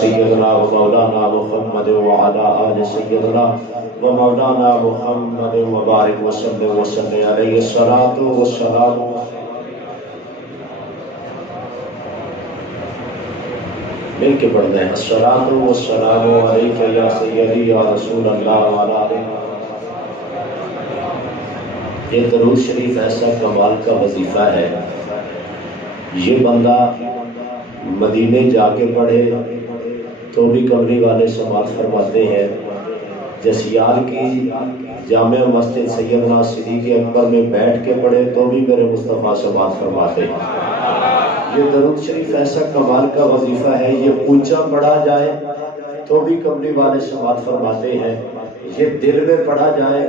سیدنا و مولانا محمد وعلى آل سیدنا و مولانا محمد وبارک وسلم علیہ الصلاۃ والسلام. مل کے پڑھنا ہے الصلاۃ والسلام علیک یا سیدی یا رسول اللہ وعلی آلہ. یہ درود شریف ایسا کمال کا وظیفہ ہے، یہ بندہ مدینے جا کے پڑھے تو بھی کملی والے سماعت فرماتے ہیں، جسیال کی جامع مسجد سیدنا صدیق اکبر میں بیٹھ کے پڑھے تو بھی میرے مصطفیٰ سماعت فرماتے ہیں. یہ درود شریف ایسا کمال کا وظیفہ ہے، یہ اونچا پڑھا جائے تو بھی کملی والے سماعت فرماتے ہیں، یہ دل میں پڑھا جائے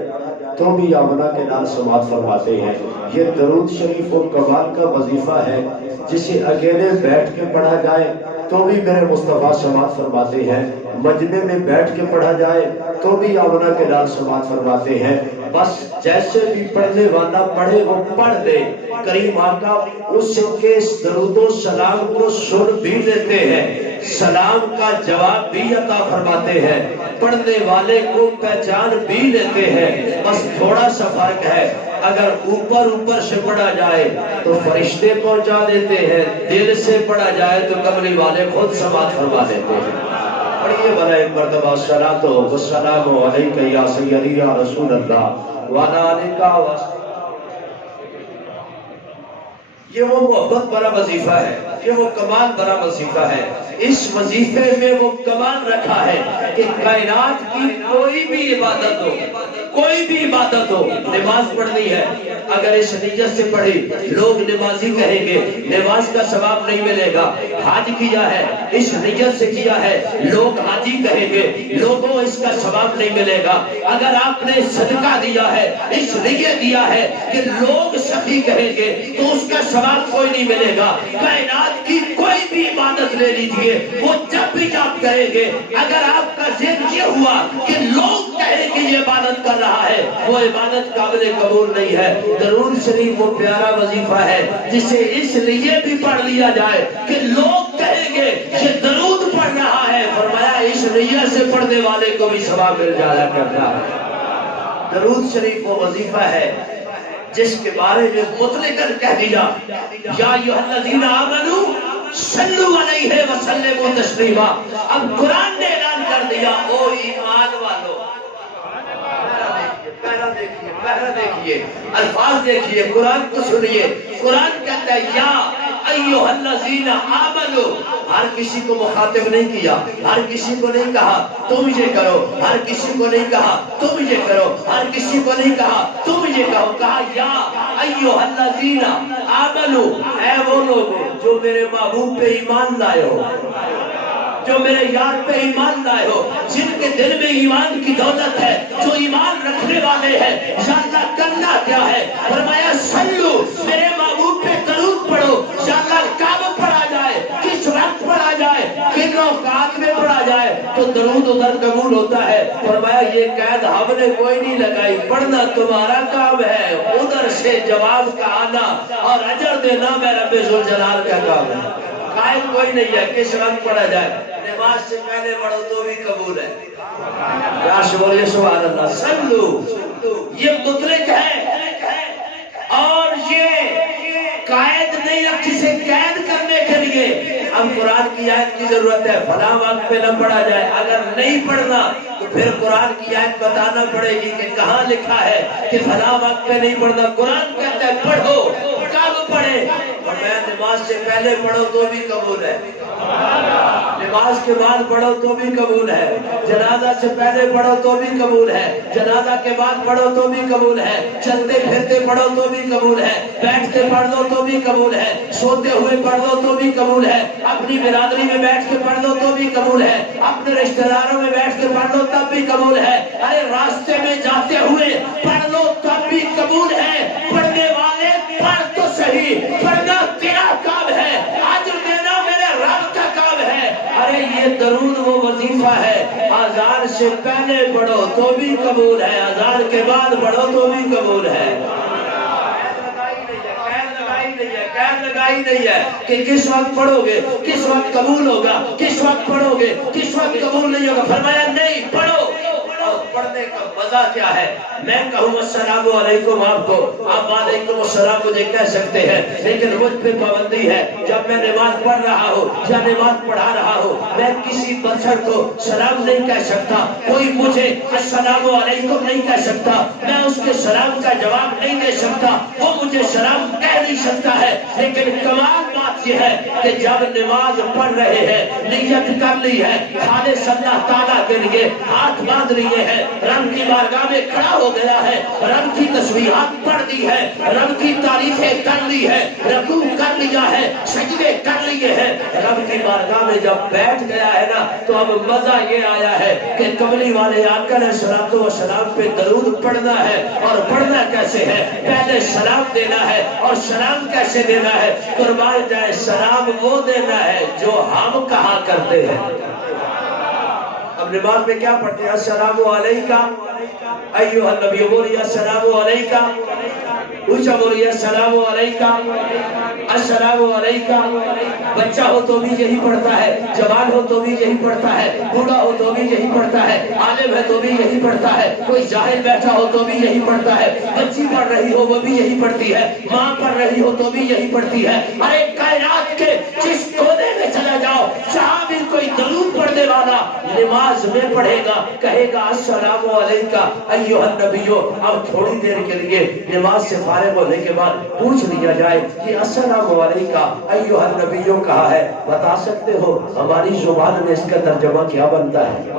تو بھی آمنہ کے نال سماعت فرماتے ہیں. یہ درود شریف و کمال کا وظیفہ ہے، جسے اکیلے بیٹھ کے پڑھا جائے تو بھی میرے مصطفیٰ سماعت فرماتے ہیں، مجمع میں بیٹھ کے پڑھا جائے تو بھی آمنہ کے نال سماعت فرماتے ہیں. بس جیسے بھی پڑھنے والا پڑھے وہ پڑھ دے. کریم آقا اس کے درود و سلام کو سن بھی لیتے ہیں، سلام کا جواب بھی عطا فرماتے ہیں، پڑھنے والے کو پہچان بھی لیتے ہیں. بس تھوڑا سا فرق ہے، اگر اوپر سے پڑھا جائے تو فرشتے پہنچا دیتے ہیں، دل سے پڑھا جائے تو کملی والے خود سماعت فرما دیتے ہیں. پڑھیے بھلا ایک مرتبہ الصلاۃ والسلام علیک یا سیدی یا رسول اللہ وعلی آلہ. یہ وہ محبت بڑا وظیفہ ہے، یہ وہ کمال بڑا وظیفہ ہے. اس وظیفے میں وہ کمال رکھا ہے کہ کائنات کی کوئی بھی عبادت ہو، کوئی بھی عبادت ہو، نماز پڑھنی ہے، اگر اس نیت سے پڑھی لوگ نمازی کہیں گے، نماز کا ثواب نہیں ملے گا. حج کیا ہے، اس نیت سے کیا ہے، لوگ حاجی کہیں گے، لوگوں اس کا ثواب نہیں ملے گا. اگر آپ نے صدقہ دیا ہے، اس لیے دیا ہے کہ لوگ سخی کہیں گے تو اس کا ثواب کوئی نہیں ملے گا. کائنات کی کوئی بھی عبادت لے لیجیے، وہ جب بھی آپ کریں گے، اگر آپ کا ذہن یہ ہوا کہ لوگ کہیں کہ یہ عبادت کر رہا ہے، وہ عبادت قابل قبول نہیں ہے. درود شریف وہ پیارا وظیفہ ہے جسے اس لیے بھی پڑھ لیا جائے کہ لوگ کہیں گے یہ درود پڑھ رہا ہے. فرمایا اس نیت سے پڑھنے والے کو بھی ثواب مل جایا کرتا ہے. درود شریف وہ وظیفہ ہے جس کے بارے میں مطلقاً کہہ دیا یا ایھا الذین آمنوا صلوا علیہ وسلموا تسلیما. اب قرآن نے اعلان کر دیا او ایمان والو. پہلا دیکھیے الفاظ دیکھیے، قرآن کو سنیے. قرآن کہتا ہے یا ایھا الذین آمنوا. ہر کسی کو مخاطب نہیں کیا، ہر کسی کو نہیں کہا تم یہ کرو، ہر کسی کو نہیں کہا تم یہ کرو، ہر کسی کو نہیں کہا تم یہ کہو. کہا یا ایھا الذین آمنوا، اے وہ لوگ جو میرے محبوب پہ ایمان لائے ہو، جو میرے یار پہ ایمان لائے ہو، جن کے دل میں ایمان کی دولت ہے، جو ایمان رکھنے والے ہیں. یا اللہ کرنا کیا ہے؟ فرمایا سلو، میرے محبوب پہ درود پڑھو. یا اللہ کب پڑھا جائے، کس وقت پڑھا جائے، کن اوقات میں پڑھا جائے تو درود ادھر قبول ہوتا ہے. فرمایا یہ قید ہم نے کوئی نہیں لگائی، پڑھنا تمہارا کام ہے، ادھر سے جواب کا آنا اور اجر دینا میں رب ذوالجلال کا کام ہے. قائد کوئی نہیں ہے کس وقت پڑھا جائے. نماز سے پہلے پڑھو تو بھی قبول ہے. کیا بولیے سبحان اللہ. سلو یہ مطلق ہے اور یہ قائد نہیں ہے کسی قید کرنے کے لیے. اب قرآن کی آیت کی ضرورت ہے، فلاں وقت پہ نہ پڑھا جائے. اگر نہیں پڑھنا تو پھر قرآن کی آیت بتانا پڑے گی کہ کہاں لکھا ہے کہ فلاں وقت پہ نہیں پڑھنا. قرآن کہتا ہے پڑھو، کب پڑھے؟ اور میں نماز سے پہلے پڑھو تو بھی قبول ہے، نماز کے بعد پڑھو تو بھی قبول ہے، جنازہ سے پہلے پڑھو تو بھی قبول ہے، جنازہ کے بعد پڑھو تو بھی قبول ہے، چلتے پھرتے پڑھو تو بھی قبول ہے، بیٹھ کے پڑھ لو تو بھی قبول ہے، سوتے ہوئے پڑھ لو تو بھی قبول ہے، اپنی برادری میں بیٹھ کے پڑھ لو تو بھی قبول ہے، اپنے رشتہ داروں میں بیٹھ کے پڑھ لو تب بھی قبول ہے. ارے راستے میں جاتے ہوئے پڑھ لو تب بھی قبول ہے. پڑھنے والے پڑھ تو صحیح، پڑھنا تیرا کام ہے، اجر دینا میرے رب کا کام ہے. ارے یہ درود وہ وظیفہ ہے، اذان سے پہلے پڑھو تو بھی قبول ہے، اذان کے بعد پڑھو تو بھی قبول ہے. ٹائم لگائی نہیں ہے کہ کس وقت پڑھو گے، کس وقت قبول ہوگا، کس وقت پڑھو گے، کس وقت قبول نہیں ہوگا. فرمایا نہیں، پڑھو. اور پڑھنے کا مزہ کیا ہے؟ میں کہوں السلام علیکم آپ کو، آپ وعلیکم السلام مجھے کہہ سکتے ہیں، لیکن مجھ پہ پابندی ہے جب میں نماز پڑھ رہا ہوں یا نماز پڑھا رہا ہوں میں کسی بشر کو سلام نہیں کہہ سکتا. کوئی مجھے السلام علیکم نہیں کہہ سکتا، میں اس کے سلام کا جواب نہیں دے سکتا، وہ مجھے سلام کہہ نہیں سکتا ہے. لیکن کمال بات یہ ہے کہ جب نماز پڑھ رہے ہیں، نیت کر لی ہے خالص اللہ تعالیٰ کے لیے، ہاتھ باندھ لیے ہیں، رب کی بارگاہ میں کھڑا ہو گیا ہے، رب کی تسبیحات پڑھ دی ہے، رب کی تعریفیں کر لی ہے، رکوع کر لیا ہے، سجدے کر لیے ہیں، رب کی بارگاہ میں جب بیٹھ گیا ہے نا تو اب مزہ یہ آیا ہے کہ کملی والے آقا علیہ الصلوۃ والسلام پہ درود پڑھنا ہے. اور پڑھنا کیسے ہے؟ پہلے سلام دینا ہے. اور سلام کیسے دینا ہے؟ قربان جائے، سلام وہ دینا ہے جو ہم کہا کرتے ہیں. اب نماز میں کیا پڑھتے ہیں؟ السلام علیکم ایھا النبی، بولیے السلام علیکم، اونچا بولیے السلام علیکم، السلام علیکم. بچہ ہو تو بھی یہی پڑھتا ہے، جوان ہو تو بھی یہی پڑھتا ہے، بوڑھا ہو تو بھی یہی پڑھتا ہے، عالم ہے تو بھی یہی پڑھتا ہے، کوئی جاہل بیٹھا ہو تو بھی یہی پڑھتا ہے، بچی پڑھ رہی ہو وہ بھی یہی پڑھتی ہے، ماں پڑھ رہی ہو تو بھی یہی پڑھتی ہے. ارے کائنات کے جس کونے میں چلا جاؤ جہاں بھی کوئی درود پڑھنے والا نماز میں پڑھے گا کہے گا السلام علیکم ایھا النبی. اب تھوڑی دیر کے لیے نماز سے فارغ ہونے کے بعد پوچھ لیا جائے کہ السلام علیکم ایھا النبی کہا ہے، بتا سکتے ہو ہماری زبان میں اس کا ترجمہ کیا بنتا ہے؟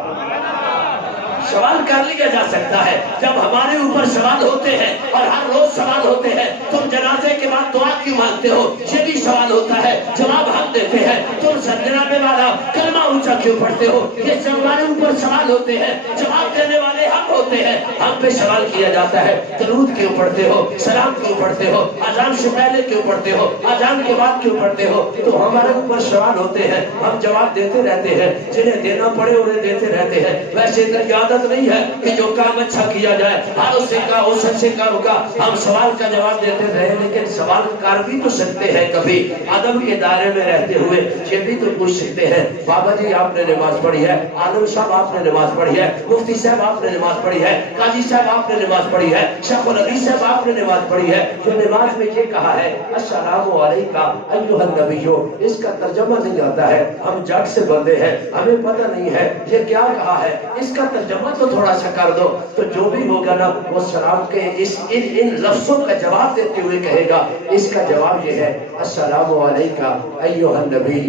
سوال کر لیا جا سکتا ہے. جب ہمارے اوپر سوال ہوتے ہیں اور ہر روز سوال ہوتے ہیں، تم جنازے کے بعد دعا کیوں مانگتے ہو؟ یہ بھی سوال ہوتا ہے، جواب ہم دیتے ہیں. تم جناب والا کلمہ اونچا کیوں پڑھتے ہو؟ یہ ہمارے اوپر سوال ہوتے ہیں، جواب دینے والے ہم ہوتے ہیں. ہم پہ سوال کیا جاتا ہے، درود کیوں پڑھتے ہو؟ سلام کیوں پڑھتے ہو؟ اذان سے پہلے کیوں پڑھتے ہو؟ اذان کے بعد کیوں پڑھتے ہو؟ تو ہمارے اوپر سوال ہوتے ہیں، ہم جواب دیتے رہتے ہیں، جنہیں دینا پڑے انہیں دیتے رہتے ہیں. ویسے ادھر عادت نہیں ہے کہ جو کام اچھا کیا جائے ہر اس سے کا اس اچھے کام کا ہم سوال کا جواب دیتے رہے. لیکن سوال کر بھی تو سکتے ہیں، کبھی ادب کے دائرے میں رہتے ہوئے یہ بھی تو پوچھ سکتے ہیں، بابا جی آپ نے نماز پڑھی ہے، عالم صاحب آپ نے نماز پڑھی ہے، مفتی صاحب آپ نے نماز پڑھی ہے، قاضی صاحب آپ نے نماز پڑھی ہے، شیخ الحدیث صاحب آپ نے نماز پڑھی ہے، جو نماز میں یہ کہا ہے السلام علیکم ایھا النبی، اس کا ترجمہ نہیں آتا ہے. ہم جگ سے بندے ہیں، ہمیں پتہ نہیں ہے یہ کیا کہا ہے، اس کا ترجمہ تو تھوڑا سا کر دو. تو جو بھی ہوگا نا وہ سلام کے ان لفظوں کا جواب دیتے ہوئے کہے گا. اس کا جواب یہ ہے السلام علیکم ایھا النبی،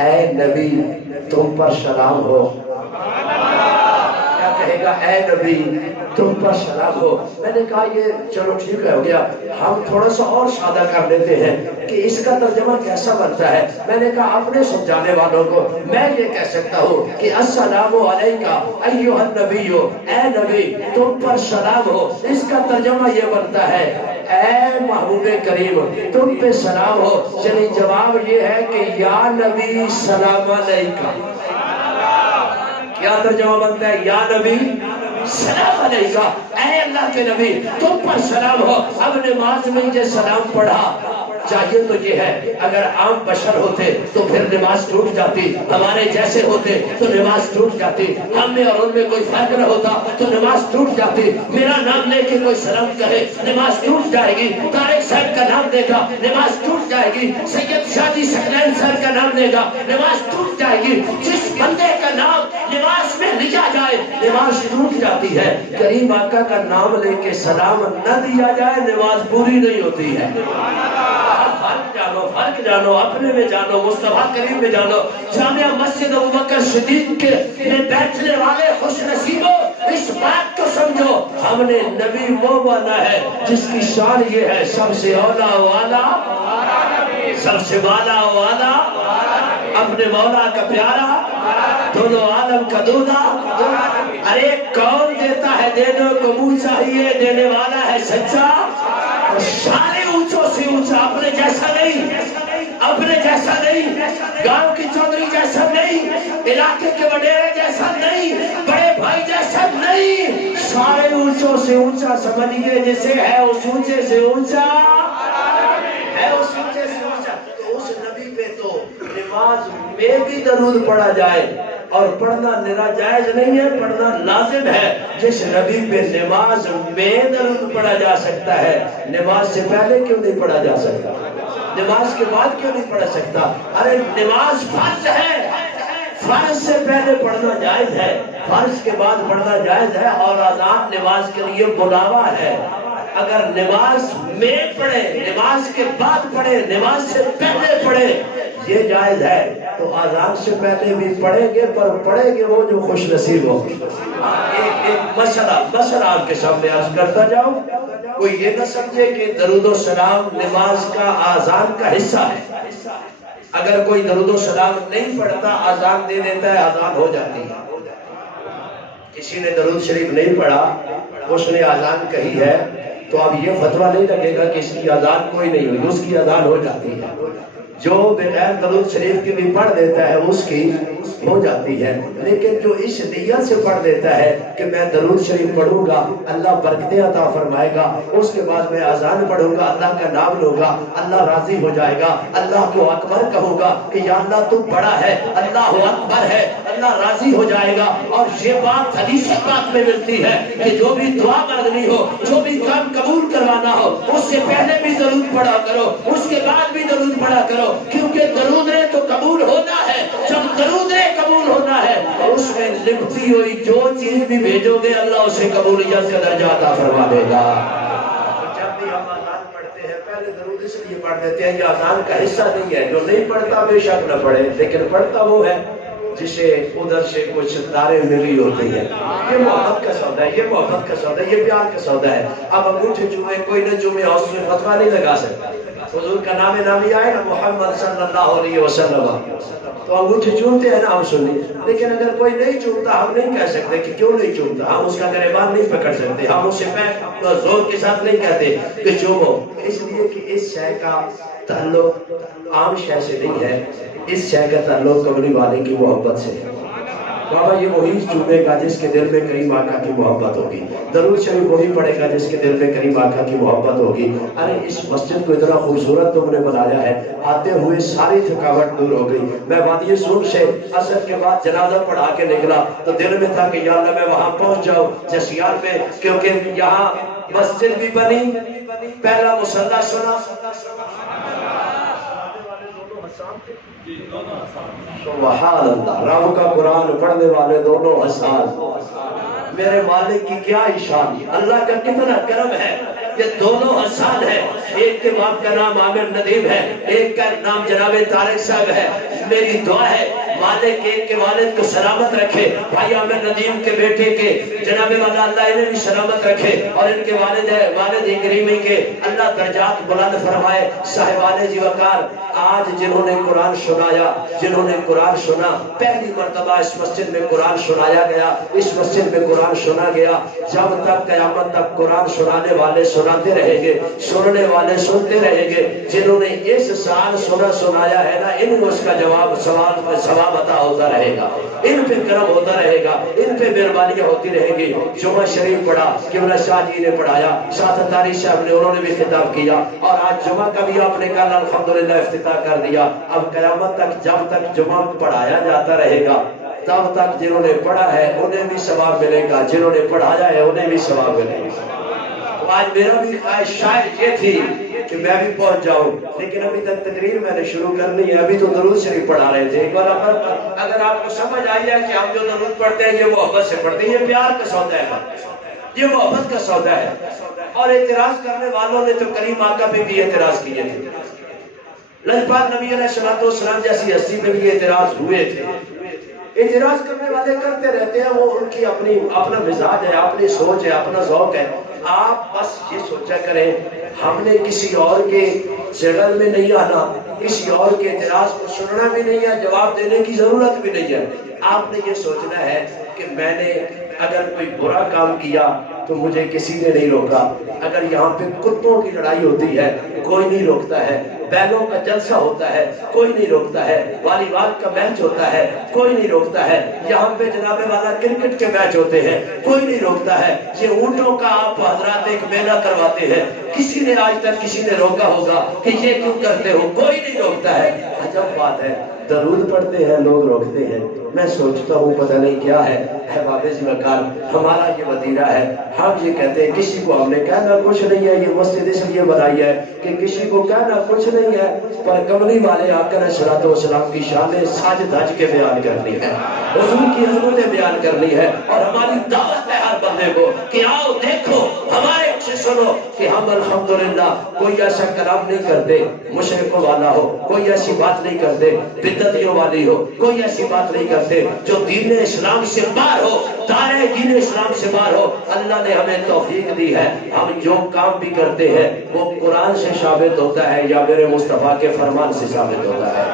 اے نبی تم پر سلام ہو. کیا کہے گا؟ اے نبی تم پر سلام ہو. میں نے کہا یہ چلو ٹھیک ہے، ہو گیا. ہم تھوڑا سا اور سادہ کر لیتے ہیں کہ اس کا ترجمہ کیسا بنتا ہے. میں نے کہا اپنے سمجھانے والوں کو میں یہ کہہ سکتا ہوں کہ السلام علیکم ایھا النبی، اے نبی تم پر سلام ہو. اس کا ترجمہ یہ بنتا ہے اے محبوب کریم تم پہ سلام ہو. یعنی جواب یہ ہے کہ یا نبی سلام علیکم. کیا ترجمہ بنتا ہے؟ یا نبی سلام علیکم، اے اللہ کے نبی تم پر سلام ہو. اب نماز میں یہ سلام پڑھا. چاہیے تو یہ ہے اگر عام بشر ہوتے تو پھر نماز ٹوٹ جاتی، ہمارے جیسے ہوتے تو نماز ٹوٹ جاتی، ہم میں اور ان میں کوئی فرق نہ ہوتا تو نماز ٹوٹ جاتی. میرا نام لے کے کوئی سلام کہے نماز ٹوٹ جائے گی، طارق صاحب کا نام دے گا نماز ٹوٹ جائے گی، سید شادی سکلین صاحب کا نام لے گا نماز ٹوٹ جائے گی. جس بندے کا نام نماز میں لیا جائے نماز ٹوٹ جاتی ہے. کریم آقا کا نام لے کے سلام نہ دیا جائے نماز پوری نہیں ہوتی ہے. فرق جانو، فرق جانو، اپنے میں جانو، مصطفیٰ کریم میں جانو. جامعہ مسجد ابوبکر صدیق کے میں بیٹھنے والے خوش نصیبوں اس بات کو سمجھو، ہم نے نبی وہ مانا ہے جس کی شان یہ ہے سب سے اولا والا، سب سے والا والا، اپنے مولا کا پیارا، دونوں عالم کا دودھا. ارے کون دیتا ہے؟ دینے کو منہ چاہیے، دینے والا ہے سچا. سارے اونچوں سے اونچا، اپنے جیسا نہیں، اپنے جیسا نہیں، گاؤں کی چودھری جیسا نہیں، علاقے کے وڈیرے جیسا نہیں، بڑے بھائی جیسا نہیں. سارے اونچوں سے اونچا سمجھیے، جسے ہے اس اونچے سے اونچا، ہے اس اونچے سے اونچا. نماز میں بھی درود پڑھا جائے، اور پڑھنا نرا جائز نہیں ہے، پڑھنا لازم ہے۔ جس نبی پہ نماز میں درود پڑھا جا سکتا ہے، نماز سے پہلے کیوں نہیں پڑھا جا سکتا؟ نماز کے بعد کیوں نہیں پڑھا سکتا؟ ارے نماز فرض ہے، فرض سے پہلے پڑھنا جائز ہے، فرض کے بعد پڑھنا جائز ہے، اور اذان نماز کے لیے بلاوا ہے۔ اگر نماز میں پڑھے، نماز کے بعد پڑھے، نماز سے پہلے پڑھے، یہ جائز ہے، تو اذان سے پہلے بھی پڑھیں گے، پر پڑھیں گے وہ جو خوش نصیب ہو۔ ایک مسئلہ آپ کے سامنے عرض کرتا جاؤں، کوئی یہ نہ سمجھے کہ درود و سلام نماز کا اذان کا حصہ ہے۔ اگر کوئی درود و سلام نہیں پڑھتا، اذان دے دیتا ہے، اذان ہو جاتی ہے۔ کسی نے درود شریف نہیں پڑھا، اس نے اذان کہی ہے، تو اب یہ فتویٰ نہیں لگے گا کہ اس کی اذان کوئی نہیں ہوئی، اس کی اذان ہو جاتی ہے۔ جو بغیر درود شریف کی بھی پڑھ دیتا ہے، اس کی ہو جاتی ہے۔ لیکن جو اس نیت سے پڑھ دیتا ہے کہ میں درود شریف پڑھوں گا، اللہ برکتیں عطا فرمائے گا، اس کے بعد میں اذان پڑھوں گا، اللہ کا نام لوں گا، اللہ راضی ہو جائے گا، اللہ کو اکبر کہوں گا کہ یا اللہ تو بڑا ہے، اللہ اکبر ہے، اللہ راضی ہو جائے گا۔ اور یہ بات حدیث پاک میں ملتی ہے کہ جو بھی دعا مانگنی ہو، جو بھی کام قبول کروانا ہو، اس سے پہلے بھی درود پڑھا کرو، اس کے بعد بھی درود پڑھا کرو، کیونکہ درود نے تو قبول ہونا ہے۔ جب درود نے قبول ہونا ہے، اس میں لکھتی ہوئی جو چیز بھی بھیجو گے، اللہ اسے قبولیت کا درجہ عطا فرما دے گا۔ جب بھی ہم اذان پڑھتے ہیں، پہلے درود اس لیے پڑھ دیتے ہیں، یہ اذان کا حصہ نہیں ہے۔ جو نہیں پڑھتا بے شک نہ پڑھے، لیکن پڑھتا وہ ہے جسے ادھر سے کچھ تارے ملی ہوتی ہے۔ یہ محبت کا سودا ہے، یہ محبت کا سودا ہے، یہ پیار کا سودا ہے۔ اب انگوٹھے چومے کوئی نہ چومے، اور اس میں فتویٰ نہیں لگا سکتا۔ حضور کا نام نامی آئے نا، محمد صلی اللہ علیہ وسلم، تو انگوٹھے چومتے ہیں نا ہم سنی، لیکن اگر کوئی نہیں چومتا، ہم نہیں کہہ سکتے کہ کیوں نہیں چومتا، ہم اس کا گریبان نہیں پکڑ سکتے، ہم اسے پیر زور کے ساتھ نہیں کہتے کہ چومو، اس لیے کہ اس شے کا تعلق عام شے سے نہیں ہے، اس شے کا تعلق کملی والے کی محبت سے ہے۔ بابا یہ وہی چومے گا جس کے دل میں کریم آقا کی محبت ہوگی، درود شریف وہی پڑھے گا جس کے دل میں کریم آقا کی محبت ہوگی۔ ارے اس مسجد کو اتنا خوبصورت تم نے بنایا ہے، آتے ہوئے ساری تھکاوٹ دور ہو گئی۔ میں وادی سور سے عصر کے بعد جنازہ پڑھا کے نکلا تو دل میں تھا کہ یا اللہ میں وہاں پہنچ جاؤں جسیار پہ، کیونکہ یہاں مسجد بھی بنی، پہلا مصلی سنا، سبحان اللہ، رب کا قرآن پڑھنے والے دونوں حساس۔ میرے مالک کی کیا اشان، اللہ کا کتنا کرم ہے، یہ دونوں حسان ہیں۔ ایک کے باپ کا نام عامر ندیم ہے، ایک کا نام جناب طارق صاحب ہے۔ میری دعا ہے مالک ایک کے والد کو سلامت رکھے، بھائی عامر ندیم کے بیٹے کے جناب والا اللہ انہیں بھی سلامت رکھے، اور ان کے والد کریمی کے اللہ درجات بلند فرمائے۔ صاحبان جی وقار، آج جنہوں نے قرآن سنایا، جنہوں نے قرآن سنا، پہلی مرتبہ اس مسجد میں قرآن سنایا گیا، اس مسجد میں قرآن سنا گیا۔ جب تک قیامت تک قرآن سنانے والے سناتے رہیں گے، سننے والے سنتے رہیں گے۔ جنہوں نے اس سال سنایا ہے نا، ان کو اس کا جواب ثواب عطا ہوتا رہے گا، ان پہ کرم ہوتا رہے گا، ان پہ مہربانیاں ہوتی رہیں گی۔ جمعہ شریف پڑھا، قبلہ شاہ جی نے پڑھایا، ساتھ تاری صاحب نے، انہوں نے بھی خطاب کیا، اور آج جمعہ کا بھی آپ نے کل الحمدللہ افتتاح کر دیا۔ اب قیامت تک جب تک جمعہ پڑھایا جاتا رہے گا، تب تک جنہوں نے پڑھا ہے انہیں بھی ثواب ملے گا، جنہوں نے پڑھایا ہے انہیں بھی ثواب ملے گا۔ تو آج میرا بھی خواہش شاید یہ تھی کہ میں بھی پہنچ جاؤں، لیکن ابھی تک تقریر میں نے شروع کرنی ہے، ابھی تو درود شریف پڑھا رہے تھے۔ ایک بار اگر آپ کو سمجھ آئی ہے کہ ہم جو درود پڑھتے ہیں یہ محبت سے پڑھتے ہیں، یہ پیار کا سودا ہے، یہ محبت کا سودا ہے۔ اور اعتراض کرنے والوں نے تو کریم آقا پہ بھی اعتراض کیے تھے، لجپال نبی علیہ السلام جیسی ہستی پہ بھی اعتراض ہوئے تھے۔ اعتراض کرنے والے کرتے رہتے ہیں، وہ ان کی اپنا مزاج ہے، اپنی سوچ ہے، اپنا ذوق ہے۔ آپ بس یہ سوچا کریں ہم نے کسی اور کے شغل میں نہیں آنا، کسی اور کے اعتراض کو سننا بھی نہیں ہے، جواب دینے کی ضرورت بھی نہیں ہے۔ آپ نے یہ سوچنا ہے کہ میں نے اگر کوئی برا کام کیا تو مجھے کسی نے نہیں روکا۔ اگر یہاں پہ کتوں کی لڑائی ہوتی ہے کوئی نہیں روکتا ہے، بیلوں کا جلسہ ہوتا ہے کوئی نہیں روکتا ہے، والی بال کا میچ ہوتا ہے کوئی نہیں روکتا ہے، یہاں پہ جناب والا کرکٹ کے میچ ہوتے ہیں کوئی نہیں روکتا ہے، یہ اونٹوں کا آپ حضرات ایک میلہ کرواتے ہیں، کسی نے آج تک کسی نے روکا ہوگا کہ یہ کیوں کرتے ہو؟ کوئی نہیں روکتا ہے۔ عجب بات ہے، درود پڑھتے ہیں لوگ روکتے ہیں، میں سوچتا ہوں پتہ نہیں کیا ہے احباب ذوالفقار، ہمارا یہ وتیرہ ہے، ہم یہ کہتے ہیں کسی کو ہم نے کہنا کچھ نہیں ہے، یہ مسجد اس لیے بنائی ہے کہ کسی کو کہنا کچھ نہیں ہے، پر کملی والے آقا علیہ الصلوۃ والسلام کی شان سج دھج کے بیان کرنی ہے، حضور کی عظمتیں بیان کرنی ہے، اور ہماری دعوت ہے ہر بندے کو کہ آؤ دیکھو ہمارے سے سنو کہ ہم الحمدللہ کوئی ایسا کلام نہیں کرتے مشرکوں والا ہو، کوئی ایسی بات نہیں کرتے بدعتیوں والی ہو، کوئی ایسی بات نہیں کرتے جو دین اسلام سے باہر ہو، دائرہ دین اسلام سے باہر ہو۔ اللہ نے ہمیں توفیق دی ہے، ہم جو کام بھی کرتے ہیں وہ قرآن سے ثابت ہوتا ہے یا میرے مصطفیٰ کے فرمان سے ثابت ہوتا ہے۔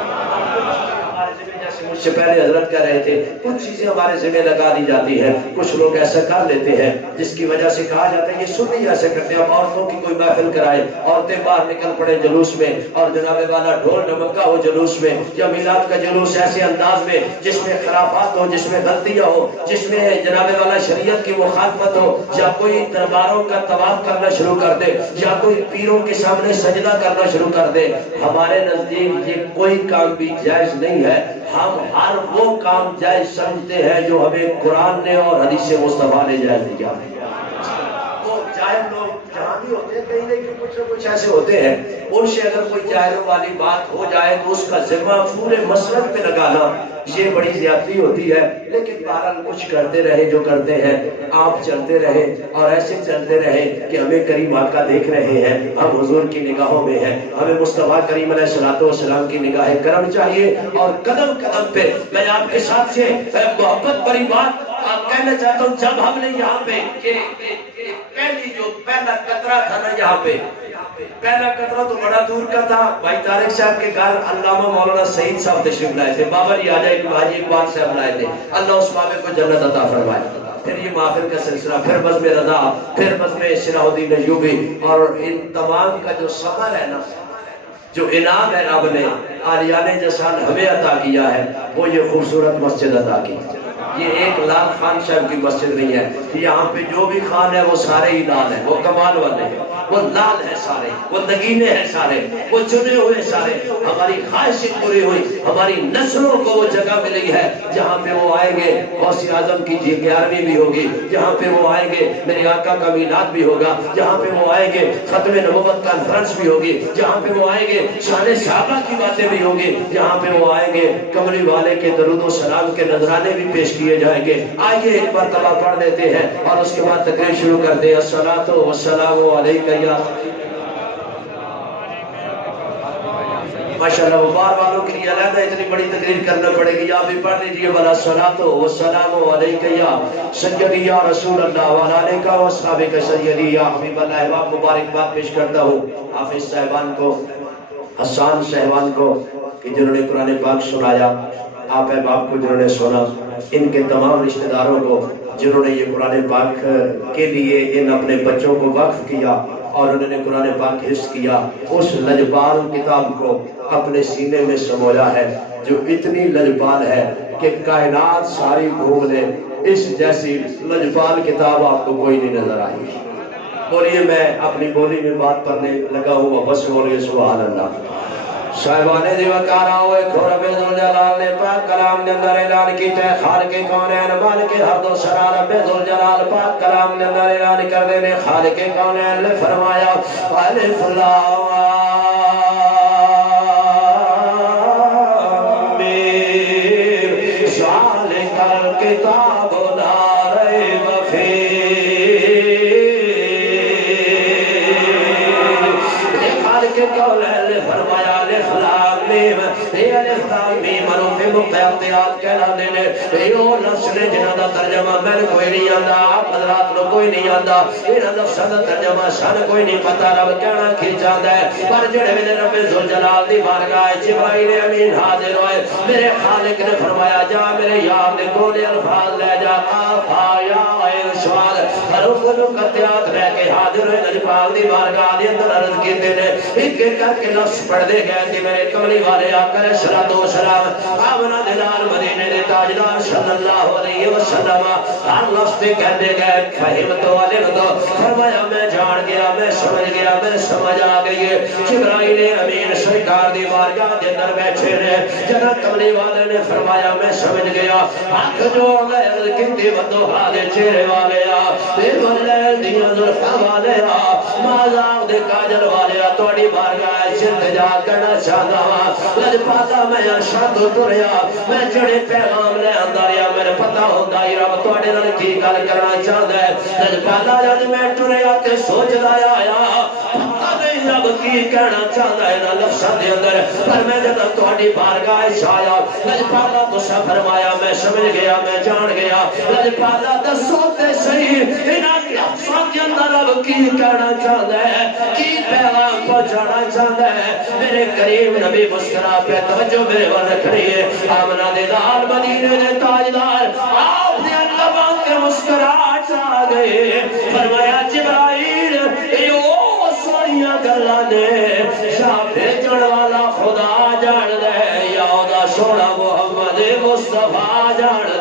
مجھ سے پہلے حضرت کہہ رہے تھے کچھ چیزیں ہمارے ذمہ لگا دی جاتی ہیں، کچھ لوگ ایسا کر لیتے ہیں جس کی وجہ سے کہا جاتا ہے یہ سنی ایسے کرتے ہیں، اب عورتوں کی کوئی محفل کرائے، عورتیں باہر نکل پڑے جلوس میں اور جناب والا ڈھول ڈمکا ہو جلوس میں، یا میلاد کا جلوس ایسے انداز میں جس میں خرافات ہو، جس میں غلطیاں ہو، جس میں جناب والا شریعت کی مخالفت ہو، یا کوئی درباروں کا طواف کرنا شروع کر دے، یا کوئی پیروں کے سامنے سجدہ کرنا شروع کر دے۔ ہمارے نزدیک یہ کوئی کام بھی جائز نہیں ہے، ہم ہر وہ کام جائز سمجھتے ہیں جو ہمیں قرآن نے اور حدیث مصطفیٰ نے جائز دیا ہے۔ وہ جائز لوگ جہاں بھی ہوتے ہیں کہیں نہ کچھ نہ کچھ ایسے ہوتے ہیں، ان سے اگر کوئی جائزوں والی بات ہو جائے تو اس کا ذمہ پورے مسلک پہ لگانا یہ بڑی زیادتی ہوتی ہے، لیکن بہرحال کچھ کرتے رہے جو کرتے ہیں، آپ چلتے رہے اور ایسے چلتے رہے کہ ہمیں کریم آقا دیکھ رہے ہیں، ہم حضور کی نگاہوں میں ہیں، ہمیں مصطفیٰ کریم علیہ الصلوۃ والسلام کی نگاہ کرم چاہیے، اور قدم قدم پہ میں آپ کے ساتھ سے محبت بڑی بات کہنا چاہتا ہوں، جب ہم نے یہاں پہ پہلی جو پہلا قطرہ تھا نا، یہاں پہ پہلا قطرہ تو بڑا دور کا تھا، بھائی طارق صاحب کے گھر علامہ مولانا سعید صاحب تشریف لائے تھے، بابا جی آجائے کہ حاجی اقبال صاحب لائے تھے، اللہ اس بابے کو جنت عطا فرمائے۔ پھر یہ محفل کا سلسلہ، پھر بزم رضا، پھر بزم صلاح الدین ایوبی، اور ان تمام کا جو ثمر ہے نا، جو انعام ہے رب نے عالیان جسان ہمیں عطا کیا ہے، وہ یہ خوبصورت مسجد عطا کی۔ یہ ایک لال خان صاحب کی مسجد نہیں ہے، یہاں پہ جو بھی خان ہے وہ سارے ہی لال ہیں، وہ کمال والے ہیں، وہ لال ہیں سارے، وہ نگینے ہیں سارے، وہ چنے ہوئے سارے۔ ہماری خواہشیں پوری ہوئی، ہماری نسلوں کو وہ جگہ ملی ہے جہاں پہ وہ آئیں گے، غوث اعظم کی 11ویں بھی ہوگی، جہاں پہ وہ آئیں گے میرے آقا کا میلاد بھی ہوگا، جہاں پہ وہ آئیں گے ختم نبوت کانفرنس بھی ہوگی، جہاں پہ وہ آئیں گے شان صحابہ کی باتیں بھی ہوگی، جہاں پہ وہ آئیں گے کملی والے کے درود و سلام کے نذرانے بھی پیش کیے جائیں گے۔ آئیے ایک مرتبہ پڑھ دیتے ہیں اور اس کے بعد تقریر شروع کرتے ہیں۔ الصلاۃ والسلام علیک یا ماشاءاللہ، وہ بار والوں کے لیے علیحدہ اتنی بڑی تقریر کرنا پڑے گی، آپ بھی پڑھ لیجیے بلا الصلاۃ والسلام علیک یا سیدی یا رسول اللہ وعلی آلک و اصحابک سیدی یا حبیب اللہ۔ احباب مبارکباد پیش کرتا ہوں حافظ صاحبان کو، حسان صاحبان کو کہ جنہوں نے قرآن پاک سنایا، آپ احباب کو جنہوں نے سنا، ان کے تمام رشتہ داروں کو جنہوں نے یہ قرآن پاک کے لیے ان اپنے بچوں کو وقف کیا اور انہوں نے قرآن پاک حفظ کیا، اس لجپال کتاب کو اپنے سینے میں سمویا ہے جو اتنی لجپال ہے کہ کائنات ساری گھوم لے، اس جیسی لجپال کتاب آپ کو کوئی نہیں نظر آئی۔ بولیے، میں اپنی بولی میں بات کرنے لگا ہوں، بس بولیے سبحان اللہ۔ صاحبانے دی وکارا ہوئے کھور بیدل جلال نے پاک کلام نے اندر اعلان کی تے خالق کونین مالک حمد و ثنا بیدل جلال پاک کلام نے اندر اعلان کر دے نے خالق کونین نے فرمایا الف لام میم ذالک الکتاب لا ریب فیہ۔ خالق کونین نے فرمایا مقیاتیات کہنا دینے یہ لفظ نے جنہاں دا ترجمہ میں کوئی نہیں آندا، آپ حضرات لوگ کوئی نہیں آندا، انہاں لفظاں دا ترجمہ سن کوئی نہیں پتا، رب کہنا کھینچا دے پر جڑے میں رب ذوالجلال دی بارگاہ جبرائیل امین حاضر ہوئے، میرے خالق نے فرمایا جا میرے یار نے کولے الفاظ لے جا آفا یا ارشاد حروف لفظ کرتے ہاتھ لے کے حاضر ہوئے نبی پاک دی بارگاہ دے اندر عرض کیتے نے ایک ایک کر کے لفظ پڑھ دے گئے کہ میرے کملی والے آقا علیہ الصلوۃ والسلام آمنا دلال مدینے دے تاجدار صلی اللہ علیہ وسلم ہر لفظ پہ کہتے گئے فہم تو والے تو فرمایا میں جان گیا میں سمجھ گیا میں سمجھ آ گئی ہے جبرائیل امین سرکار دی بارگاہ دے اندر بیٹھے نے جناب کملی والے نے فرمایا میں سمجھ گیا ہاتھ جوڑ لے کتنی بدوہا دے چہرے والے آ دے بلے دیاں زلفاں والے آ مازاق دے کاجل والے آ توڑی بارگاہ انتجا کرنا چاہتا ہوں لجپاتا میں ارشاد اتریا میں جڑے پیغام لے انداریا میرے پتہ ہوتا ہی رب توڑے نال کی گل کرنا چاہتا ہے لجپاتا جب میں ٹریا تے سوچ لایا آیا پتہ نہیں رب کی کہنا چاہتا ہے نا لفظاں دے اندر پر میں جب توڑی بارگاہ چھایا لجپاتا تو سا فرمایا میں سمجھ گیا میں جان گیا لجپاتا دسو تے صحیح انہاں لفظاں دے اندر رب کی کہنا چاہتا ہے کی پیغام پہنچانا چاہتا ہے میرے کریم نبی مسکرا پہ توجہ میرے ور رکھنی ہے آمنہ دے لال مدینے دے تاجدار آپ نے لبان کے مسکراہٹ آ گئے فرمایا جبرائیل ایو سوریاں گلاں نے شاہ بھیجن والا خدا جان دے یا دا سونا محمد مصطفیٰ جان دے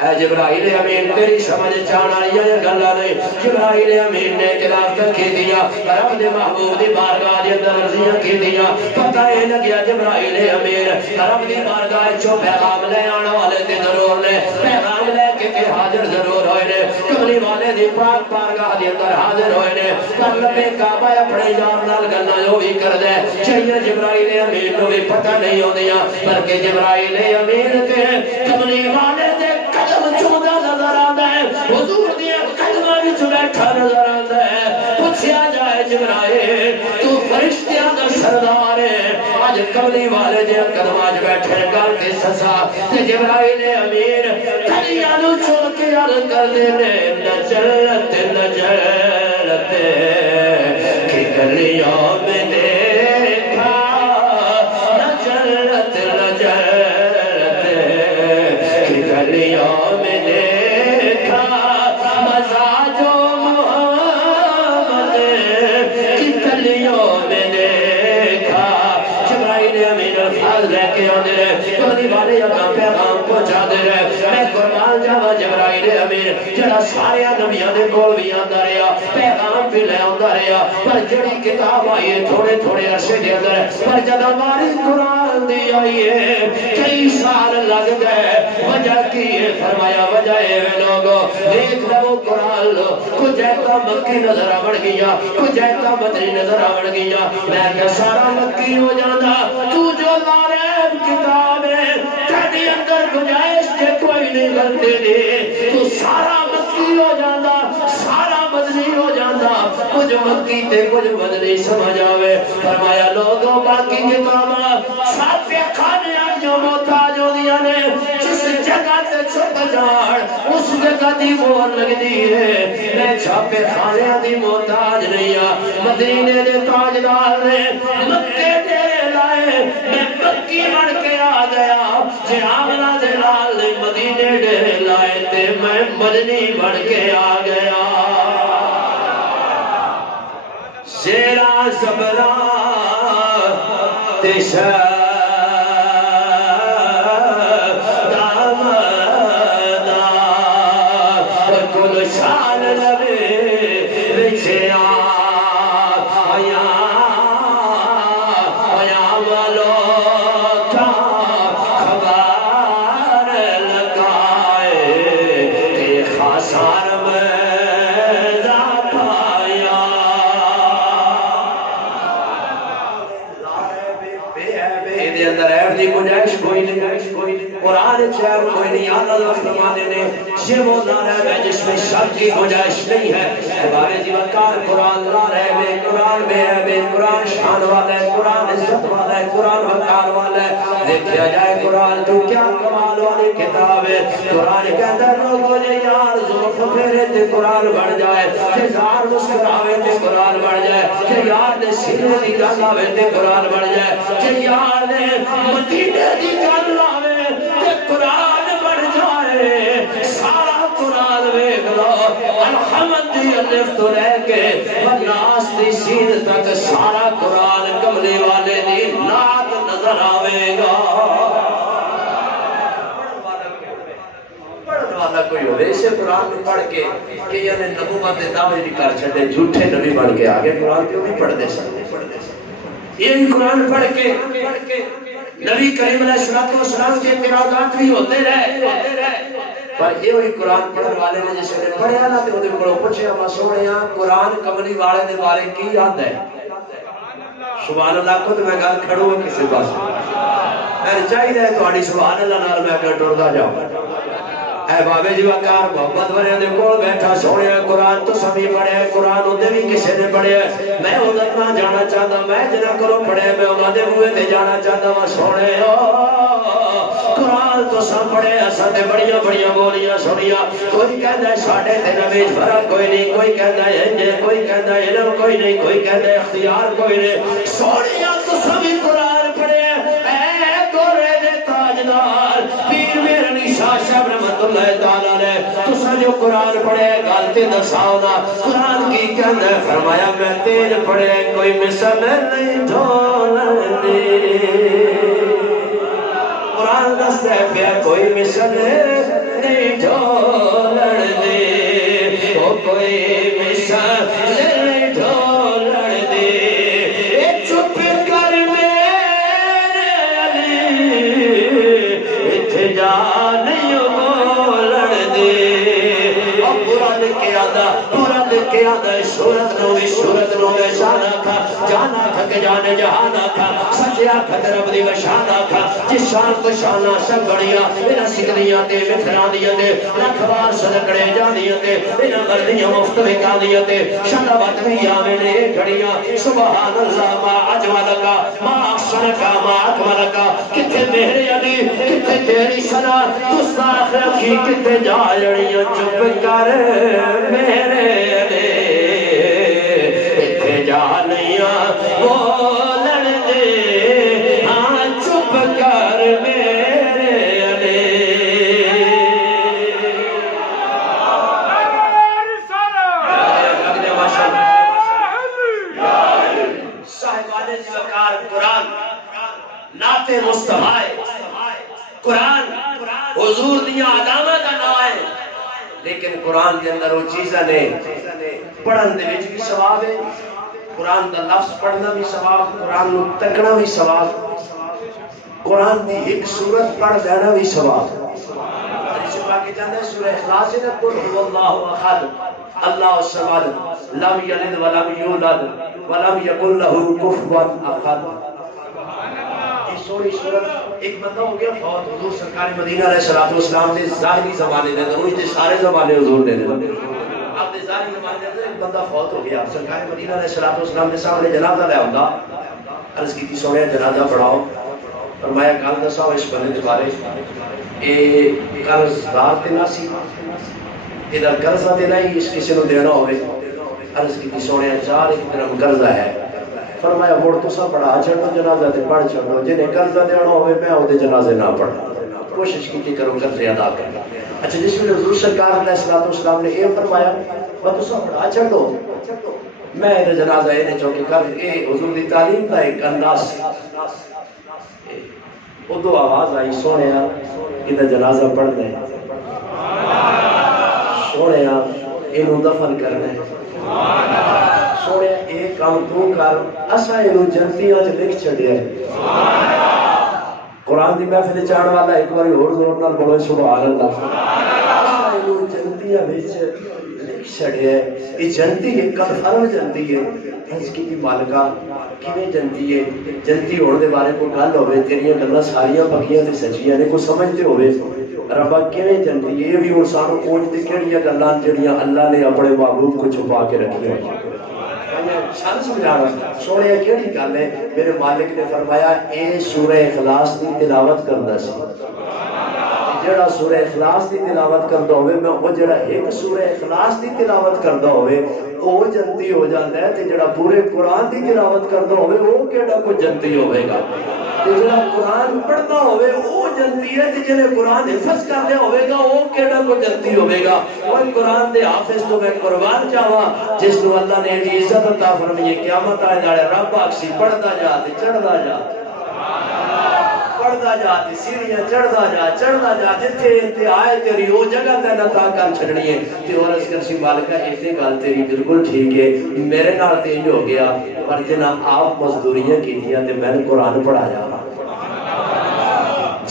اے جبرائیل امین تیری سمجھ جانا یہ گلا نہیں جبرائیل امین نے خلاف کی دیا رب دے محبوب دی بارگاہ دے اندر عرضیاں کی دیا پتہ ہے لگیا جبرائیل امین رب دی بارگاہ چوں پیغام لے آنے والے تے ضرور نے پیغام لے کے حاضر ضرور ہوئے نے کملی والے دی پاک بارگاہ دے اندر حاضر ہوئے نے پر لبے کعبہ اپنے یار نال گلاں جو بھی کر دے چاہیے جبرائیل امین نو بھی پتہ نہیں ہوندیاں بلکہ جبرائیل امین تے کملی والے دے قدم چوندہ نظر آتا ہے حضور دیا قدمہ بھی بیٹھا نظر آتا ہے پوچھیا جائے جبرائیل تو فرشتیاں دا سردار ہے آج کملی والے دیا قدمہ بیٹھے گل کے سسا تے جبرائیل امین کلیاں نو چھوڑ کے عرض کر دینے نجلت نجلت کی کلیاں میں دیکھا نجلت نجلت کی کلیاں میں دیکھا مزاجو محمد کی کلیوں میں دیکھا جبرائیل امین الفاظ لے کے آنے رہے کملی والے اپنا پیغام پہنچا دے رہے میں قربان جاوا جبرائیل امین جڑا سارے نبیاں دے کول بھی آندا رہیا پیغام بھی لے آندا رہیا پر جڑی کتاب آئی ہے تھوڑے تھوڑے عرصے دے اندر پر جب ہماری قرآن دی آئی ہے کئی سال لگ گئے وجہ کی ہے فرمایا وجہ ہے لوگوں دیکھ لو قرآن لو کچھ ایتا مکی نظر آوڑ گیا کچھ ایتا مدنی نظر آوڑ گیا میں کہ سارا مکی ہو جانا تو جو لارب کتاب ہے تیری اندر گنجائش کے کوئی نہیں غلطی دی تو سارا مکی ہو جانا سارا مدنی ہو جانا کچھ مکی تے کچھ مدنی سمجھ آوے فرمایا لوگوں باقی کتاباں چھاپے کھانے آجو محتاج ہو دیا نے جس جگہ تے چھپ جاڑ اس جگہ دی مہر لگ دی ہے میں چھاپے کھانے دی محتاج نہیں مدینے دے تاجدار نے مکے تیرے لائے میں مکی بڑھ کے آ گیا جے آمنہ دے لال نے مدینے دے لائے تے میں مدنی بڑھ کے آ گیا شیرہ زبرہ تشہ شان لبے بچے آیا والو کا خبر لگائے کہ خسار میں ذات آیا دے اندر ہے دی گنجائش کوئی نہیں قرآن چہر کوئی نہیں اللہ فرمانے نے یہ وہ نعرہ ہے جس میں شر کی گنجائش نہیں ہے ہمارے جیوکار قرآن نعرہ ہے قرآن میں ہے بے قرآن شان والا ہے قرآن عزت والا ہے قرآن وقار والا ہے دیکھیا جائے قرآن تو کیا کمال والی کتاب ہے قرآن کے اندر لوگوں نے یار زلف پھیرے تے قرآن بڑھ جائے کہ یار مسکراوے تے قرآن بڑھ جائے کہ یار نے سینے دی گل آوے تے قرآن بڑھ جائے کہ یار نے مدینے دی گل آوے تے قرآن بڑھ جائے سارا الف تو لے کے ناس دی سین تک سارا قرآن کملی والے دی نعت نظر آوے گا. پڑھن والا کوئی ہوئے اسے قرآن میں پڑھ کے کہ یہ نبوت دعوے نہیں کر چھڑے جھوٹے نبی بن کے آگے قرآن کیوں نہیں پڑھ دے سکتے. یہ قرآن پڑھ کے نبی کریم علیہ السلام کے اعتراضات بھی ہوتے رہے پر یہ وہی قرآن پڑھن والے نے جس نے پڑھیا نا تے اودے کولوں پوچھیا ما سونیا قرآن کملی والے دے بارے کی یاد ہے. سبحان اللہ خود میں گل کھڑوں کسی پاس میں چاہیے تہاڈی سبحان اللہ نال میں اگر ٹردا جاؤں. اے بابے جی وقار محمد ورے دے کول بیٹھا سونیا قرآن تو سبھی پڑھیا قرآن اودے بھی کسی نے پڑھیا میں ادھر نہ جانا چاہتا میں جنہاں کولوں پڑھیا میں انہاں دے منہ تے جانا چاہتا وا سونیا قرآن تو سب پڑھے اساں تے بڑیاں بڑیاں بولیاں سنیاں. کوئی کہندا ہے ساڈے تے نبی فرق کوئی نہیں کوئی کہندا ہے انج کوئی کہندا ہے علم کوئی نہیں کوئی کہندا ہے اختیار کوئی نہیں. سونیا تو سبھی قرآن پڑھے اے گورے دے تاجدار پیر میرے نشاء شاہ رحمت اللہ تعالی علیہ تساں جو قرآن پڑھے گل تے دساؤ نا قرآن کی کہندا ہے. فرمایا میں تیج پڑھے کوئی مثل نہیں ڈھولندی. قرآن دستا ہے پیا کوئی مثل نہیں ڈھولن دے او کوئی مثل نہیں ڈھولن دے. اے چپ کر میرے علی اتھے جا نہیں بولن دے. اب پورا لکھے آدھا صورت نو بھی شانہ کھا جانا کھا کہ جانے جہانا کھا سچیا کھا رب دی وشانہ کھا جس شان کو شانہ سنگڑیاں میرا سکریاں تے مفران دیا تے رکھوار صدقڑے جانیاں تے میرا غردیاں مفتوکا دیا تے شنوات بھی آمنے گھڑیاں. سبحان اللہ ما اجملکا ما احسنکا ما اکملکا. کتے میرے علی کتے تیری سنا گستاخ رکھی کتے جائڑیاں. چپ کر میرے علی اتھے جانیاں بولن دے. ہاں چپ کر میرے علی. صاحبان وقار قرآن نعت مصطفی قرآن حضور دیا علامت کا نام ہے لیکن قرآن کے اندر وہ چیزیں نے پڑھن دے وچ بھی ثواب ہے. قرآن دا لفظ پڑھنا بھی ثواب قرآن نو تکنا بھی ثواب قرآن دی ایک سورت پڑھ دینا بھی ثواب. حدیث پاک جاندا ہے سورہ اخلاص ہے قل هو اللہ احد اللہ الصمد لم یلد ولم یولد ولم یکن له کفوا احد. یہ سوری سورت ایک بندہ ہو گیا فوت حضور سرکار مدینہ علیہ الصلوۃ والسلام نے ظاہری زمانے دے اندر وہ سارے زمانے حضور نے اب دے ظاہری زمانے دے اندر ایک بندہ فوت ہو گیا سرکار مدینہ علیہ الصلوۃ والسلام نے سامنے جنازہ لے آندا عرض کی سونے جنازہ پڑھاؤ. فرمایا گل دساؤ اس بندے دے بارے اے قرض دار تے نہ سی ادا قرضہ تے نہیں اس کسی نو دینا ہوے. عرض کی سونے 4 درہم قرضہ ہے. فرمایا مڑ تساں پڑھا چھڑو جنازہ تے پڑھ چھڑو جنے قرضہ دینا ہوے میں اودے جنازے نہ پڑھا. کوشش کی کرو قرضے ادا کرنا. اچھا جس میں حضور سرکار علیہ الصلوۃ والسلام نے یہ فرمایا وہ تساں پڑھا چھڑو میں اے جنازہ اے نے چوکے کر اے حضور دی تعلیم دا ایک انداز ادو آواز آئی سونیا یہ جنازہ پڑھنا ہے سونیا اینو دفن کرنا ہے سونے ایک کام تو کر اسا اینو جنتیاں وچ لکھ چھڈیا ہے. قرآن دی محفل چاڑ والا ایک بار اور زور نال بولو سبحان اللہ. اسا اینو جنتیاں وچ لکھ چھڈیا ہے. یہ جنتی ہے کنفرم جنتی ہے. اس کی مالکا کیویں جنتی ہے جنتی ہونے دے بارے کوئی گل ہوے تیریاں گلاں ساریاں پکیاں تے سچیاں نے کوئی سمجھتے ہوے ربا کیویں جنتی ہے. یہ بھی انسان کو تے کیڑیاں گلاں جڑیاں اللہ نے اپنے محبوب کو چھپا کے رکھی ہیں. سن سمجھانا سونے کیڑی گل ہے. میرے مالک نے فرمایا اے سورہ اخلاص دی تلاوت کردا سی جڑا سورہ اخلاص دی تلاوت کردا ہوے میں او جڑا ایک سورہ اخلاص دی تلاوت کردا ہوے او جنتی ہو جاندا ہے تے جڑا پورے قرآن دی تلاوت کردا ہوے او کیڑا کو جنتی ہوے گا تے جڑا قرآن پڑھدا ہوے او جنتی ہے تے جڑے قرآن حفظ کر لیا ہوے گا او کیڑا کو جنتی ہوے گا او قرآن دے حافظ تو میں قربان جاواں جس نو اللہ نے ایڈی عزت عطا فرمائی ہے قیامت والے دن رب آکسی پڑھدا جا تے چڑھدا جا پڑھدا جا تے سیڑھیاں چڑھدا جا جتھے تے آئے تیری او جگہ تے نتا کر چھڑنی ہے تے اور اس کرسی مالکہ ایسے گل تیری بالکل ٹھیک ہے میرے نال تے انج ہو گیا پر جنہ آپ مزدوریاں کیتیاں تے میں نے قرآن پڑھایا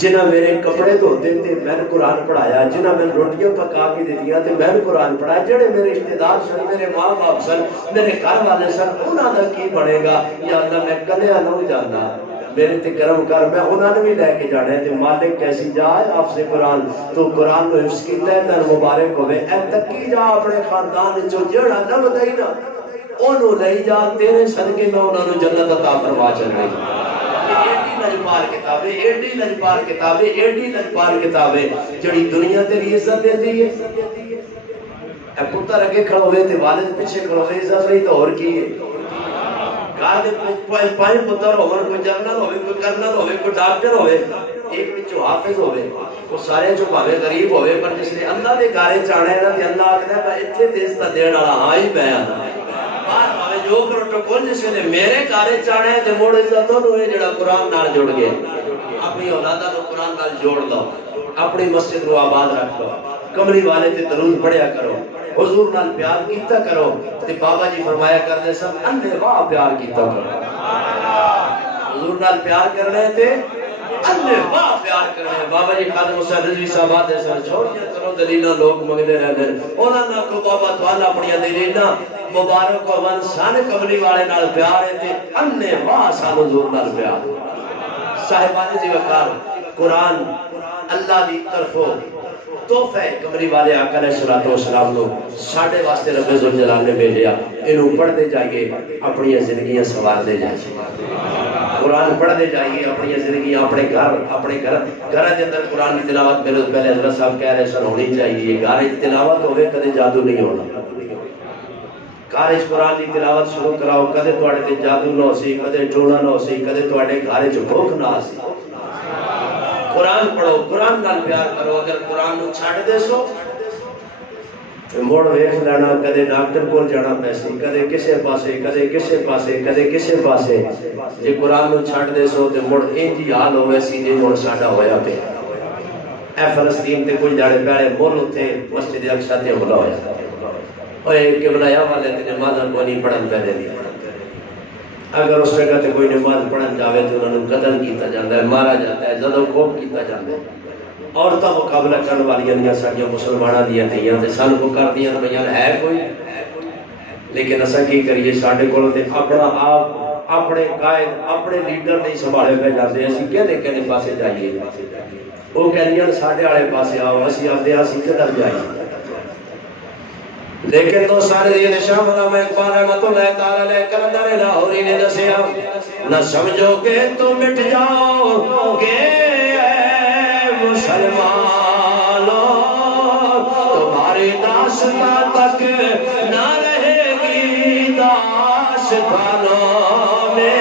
جنہ میرے کپڑے دھوتے تے میں نے قرآن پڑھایا جنہ میں روٹیاں پکا کے دیتیاں تے میں نے قرآن پڑھایا جڑے میرے رشتہ دار سن میرے ماں باپ سن میرے گھر والے سن انہاں دا کی بنے گا یا اللہ میں کلیا نہ جانا میرے تے کرم کر میں انہاں نے بھی لے کے جانا ہے تے مالک کیسی جائے آپ سے قرآن تو قرآن کو حفظ کیتا ہے تن مبارک ہوئے اے تکی جا اپنے خاندان جو جڑا نہ بدائی نا انہوں لے جا تیرے صدقے میں انہوں نے جنت عطا فرما چل رہی ایڈی لجپال کتابیں ایڈی لجپال کتابیں ایڈی لجپال کتابیں جڑی دنیا تیری عزت دیتی ہے اے پتر اگے کھڑا ہوئے تے والد پیچھے کھڑا ہوئے عزت نہیں تو اور کی ہے گھر دے پانچ پتر ہوئے کوئی جنرل ہوئے کوئی کرنل ہوئے کوئی ڈاکٹر ہوئے ایک پچھو حافظ ہوئے وہ سارے جو بھاوے غریب ہوئے پر جس نے اللہ دے گارے چاہنا ہے نا تے اللہ آکھدا ہے میں اتھے تے اس دا دین والا ہاں ہی میں آنا بار بھاوے جو پروٹوکول جس نے میرے گارے چاہنا ہے تے موڑ عزت ہوئے جڑا قرآن نال جوڑ گئے اپنی اولادہ کو قرآن نال جوڑ لو اپنی مسجد کو آباد رکھ لو کملی والے تے درود پڑھیا کرو حضور نال پیار کیتا کرو تے بابا جی فرمایا کرتے سب اندھے واہ پیار کیتا کرو حضور نال پیار کرنے تے اندھے واہ پیار کرنے بابا جی خادم حسین رضوی صاحب آتے سر چھوڑ دیا کرو دلیلہ لوگ مگلے رہ گئے اونا نہ کو بابا توالا اپنی دلیلہ مبارک و من سان کملی والے نال پیار ہے تے اندھے واہ سان حضور نال پیار صاحبان جی وقار قرآن اللہ دی طرفوں تحفہ کمری والے آقا علیہ السلام کو ساڑھے واسطے رب ذوالجلال نے بھیجیا انہوں پڑھ دے جائیے اپنی زندگیاں سوار دے جائیے قرآن پڑھ دے جائیے اپنی زندگیاں اپنے گھر کے اندر قرآن کی تلاوت میرے پہلے حضرت صاحب کہہ رہے سن ہونی چاہیے گھر کی تلاوت ہوئے کدے جادو نہیں ہونا کارج قرآن کی تلاوت شروع کراؤ کدے تواڈے تے جادو نہ ہوسی کدے ٹونا نہ ہوسی کدے تواڈے گھر وچ بھوک نہ آسی قرآن پڑھو قرآن نال پیار کرو اگر قرآن نو چھڈ دے سو موڑ ویکھ لینا کدے ڈاکٹر کول جانا پیسی کدے کسے پاسے کدے کسے پاسے کدے کسے پاسے جے قرآن نو چھڈ دے سو تے مڑ انج حال ہوے سی جے مڑ ساڈا ہویا پیا اے فلسطین تے کچھ داڑے پہلے مول اوتھے مسجد اقصی تے حملہ ہویا اوے قبلہ والے تے نماز کو نہیں پڑھن پہ دے اگر اس جگہ تے کوئی نماز پڑھن جاوے تو انہوں نے قتل کیتا جاتا ہے مارا جاتا ہے زد و خوب کیتا جاتا ہے عورتاں مقابلہ کرنے والی اندیاں ساڑیاں مسلمانہ دیا تھیاں تے سن کو کر دیا تو بیان ہے کوئی لیکن اسا کی کریے ساڑھے کولوں تے اپنا آپ اپنے قائد اپنے لیڈر نہیں سنبھالے پہ جاتے ہیں اسی کہنے پاسے جائیے وہ کہنیاں ساڑھے آڑے پاسے آؤ اسی آتے ہیں اسی کدھر جائیے لیکن تو سارے یہ شام علامہ اقبال رحمت اللہ تعالیٰ علیہ کلندر لاہوری نے دسیا نہ سمجھو کہ تم مٹ جاؤ گے اے مسلمانوں تمہاری داستان تک نہ رہے گی داستانوں میں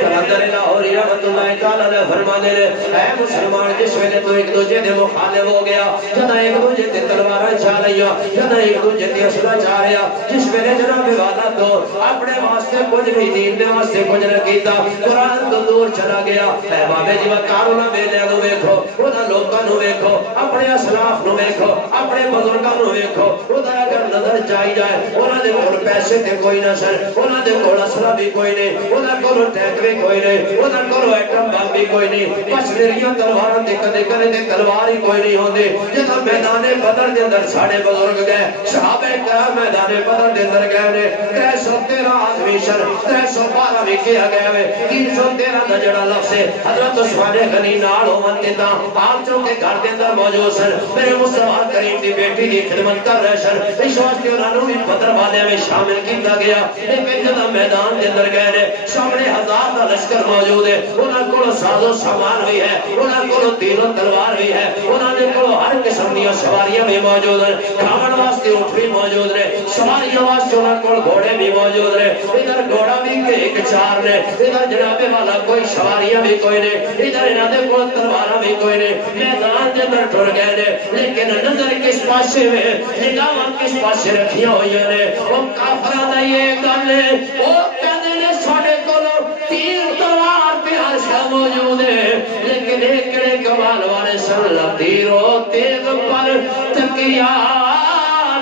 کلندر لاہوری رحمت اللہ تعالیٰ علیہ فرمانے لے اے مسلمان جس ویلے تو ایک دوجہ دے مخالف ہو گیا جنا ایک دوجہ تے تلواریں چاہ رہیا جنا ایک دوجہ تے اسلحہ چاہ رہیا جس ویلے جناب والا تو اپنے واسطے کچھ نہیں دین دے واسطے کچھ نہ کیتا قرآن تو دور چلا گیا اے بابے جی وقار انہاں بیلیاں نو ویکھو انہاں لوکاں نو ویکھو اپنے اسلاف نو ویکھو اپنے بزرگاں نو ویکھو خدا اگر نظر چاہی جائے انہاں دے کول پیسے تے کوئی نہ سن انہاں دے کول اسلحہ بھی کوئی نہیں انہاں کول ٹینک بھی کوئی نہیں انہاں کول ایٹم بم بھی کوئی نہیں کشمیریاں تلواراں تے کدے کدے تے تلوار ہی کوئی نہیں ہوندے جدوں میدان بدر دے اندر ساڈے بزرگ گئے صحابہ کرام میدان بدر دے اندر گئے نے 313 آدمی شر 312 وکھیا گئے 313 دا جڑا لفظ ہے حضرت عثمان غنی نال ہون تے تاں آپ جو کے گھر کے اندر موجود سن میرے مصطفیٰ کریم دی بیٹی دی خدمت کر رہے سن اس واسطے انہوں نے بھی بدر والے میں شامل کیتا گیا لیکن جب میدان کے اندر گئے نے سامنے ہزار کا لشکر موجود ہے انہوں کو ساز و سامان بھی ہے انہوں کو تیر و تلوار بھی ہے انہوں کو ہر قسم کی سواریاں بھی موجود ہیں کھاون واسطے اونٹ بھی موجود نے سواریاں واسطے انہوں کو گھوڑے بھی موجود نے ادھر گھوڑا بھی ایک چار نے ادھر جناب والا کوئی سواریاں بھی کوئی نے ادھر انہوں نے کو تلوار بھی کوئی نے میدان کے اندر ٹر گئے نے لیکن نظر کس پاسے میں نگاہ کس پاسے رکھیاں ہوئی نے وہ کافراں دا یہ گل ہے وہ کہندے نے ساڈے کول تیر تلوار تے ہر شے موجود ہے لیکن ایک کڑے کمال والے سن تیرو تیز پر تکیا